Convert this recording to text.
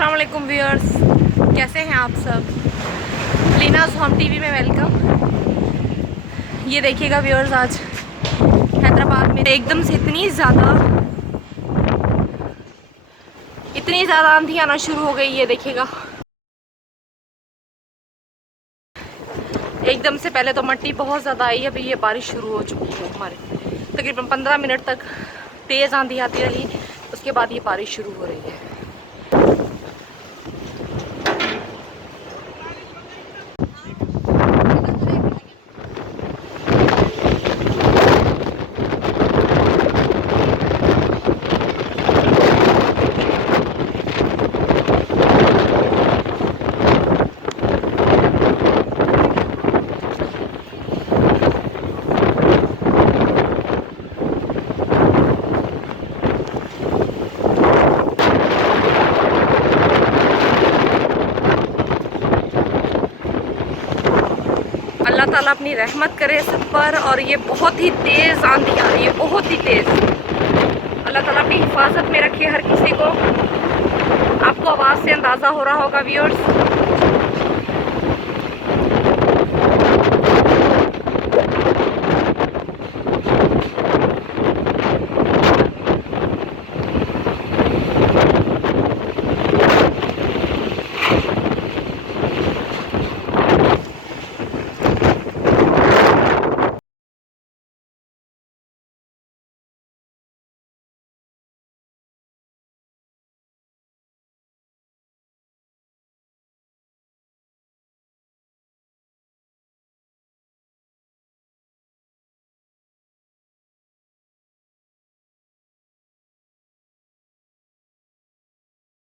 अस्सलाम वालेकुम व्यूअर्स, कैसे हैं आप सब। लीनाज़ होम टीवी में वेलकम। ये देखिएगा व्यूअर्स, आज हैदराबाद में एकदम से इतनी ज़्यादा आंधी आना शुरू हो गई है। देखिएगा एकदम से पहले तो मट्टी बहुत ज़्यादा आई, अभी ये बारिश शुरू हो चुकी है। हमारे तकरीबन 15 मिनट तक तेज़ आंधी आती रही, उसके बाद ये बारिश शुरू हो रही है। अल्लाह ताला अपनी रहमत करे सब पर। और ये बहुत ही तेज़ आंधी आ रही है, बहुत ही तेज़। अल्लाह ताला अपनी हिफाजत में रखे हर किसी को। आपको आवाज़ से अंदाज़ा हो रहा होगा व्यूअर्स,